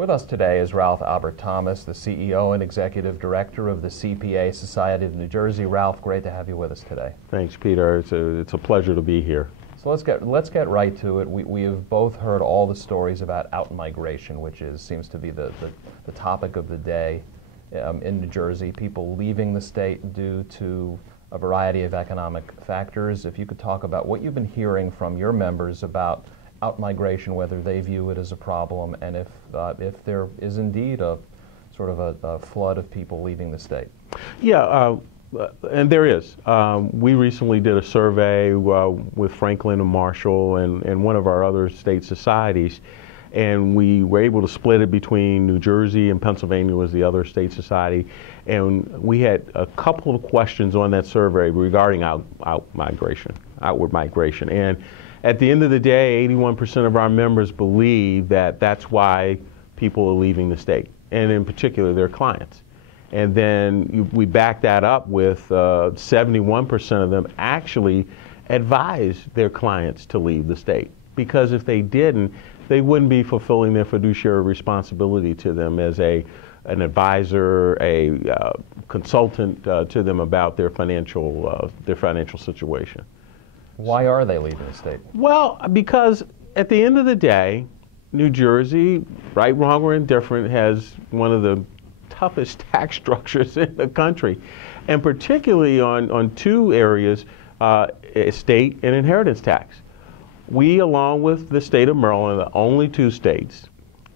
With us today is Ralph Albert Thomas, the CEO and Executive Director of the CPA Society of New Jersey. Ralph, great to have you with us today. Thanks, Peter. It's a pleasure to be here. So let's get right to it. We have both heard all the stories about outmigration, which seems to be the topic of the day in New Jersey. People leaving the state due to a variety of economic factors. If you could talk about what you've been hearing from your members about outmigration, whether they view it as a problem, and if there is indeed a sort of a flood of people leaving the state. Yeah, and there is. We recently did a survey with Franklin and Marshall and one of our other state societies, and we were able to split it between New Jersey and Pennsylvania was the other state society, and we had a couple of questions on that survey regarding outward migration. And at the end of the day, 81% of our members believe that that's why people are leaving the state, and in particular their clients. And then we back that up with 71% of them actually advise their clients to leave the state, because if they didn't, they wouldn't be fulfilling their fiduciary responsibility to them as an advisor, a consultant to them about their financial situation. Why are they leaving the state? Well, because at the end of the day, New Jersey, right, wrong, or indifferent, has one of the toughest tax structures in the country, and particularly on two areas, estate and inheritance tax. We, along with the state of Maryland, are the only two states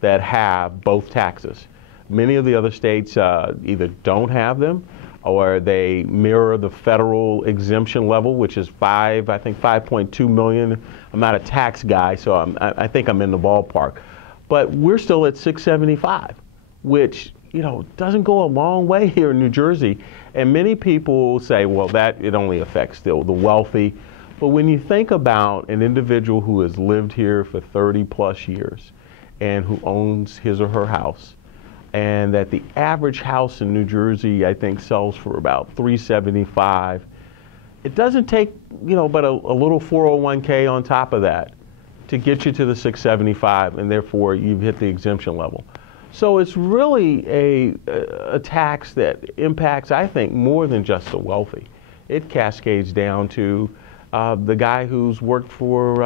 that have both taxes. Many of the other states either don't have them, or they mirror the federal exemption level, which is I think 5.2 million. I'm not a tax guy, so I think I'm in the ballpark. But we're still at 675, which, you know, doesn't go a long way here in New Jersey. And many people say, well, that it only affects the wealthy. But when you think about an individual who has lived here for 30 plus years and who owns his or her house, and that the average house in New Jersey, I think, sells for about $375. It doesn't take, you know, but a little 401k on top of that to get you to the 675, and therefore you've hit the exemption level. So it's really a tax that impacts, I think, more than just the wealthy. It cascades down to the guy who's worked for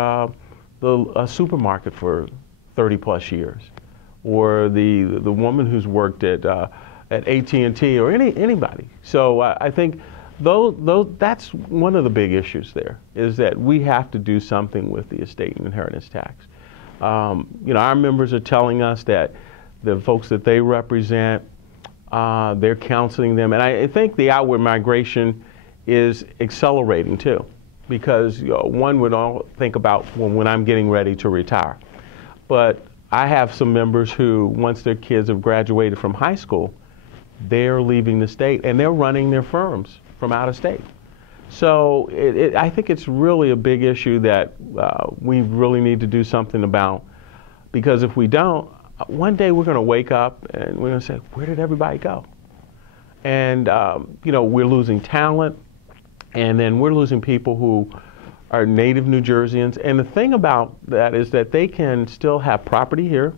a supermarket for 30 plus years, or the woman who's worked at AT&T, or anybody. So I think that's one of the big issues there, is that we have to do something with the estate and inheritance tax. You know, our members are telling us that the folks that they represent, they're counseling them, and I think the outward migration is accelerating too, because, you know, one would all think about when I'm getting ready to retire, but I have some members who, once their kids have graduated from high school, they're leaving the state and they're running their firms from out of state. So I think it's really a big issue that we really need to do something about, because if we don't, one day we're going to wake up and we're going to say, where did everybody go? And you know, we're losing talent, and then we're losing people who are native New Jerseyans. And the thing about that is that they can still have property here,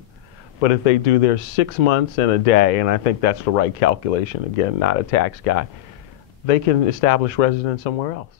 but if they do their 6 months and a day, and I think that's the right calculation, again, not a tax guy, they can establish residence somewhere else.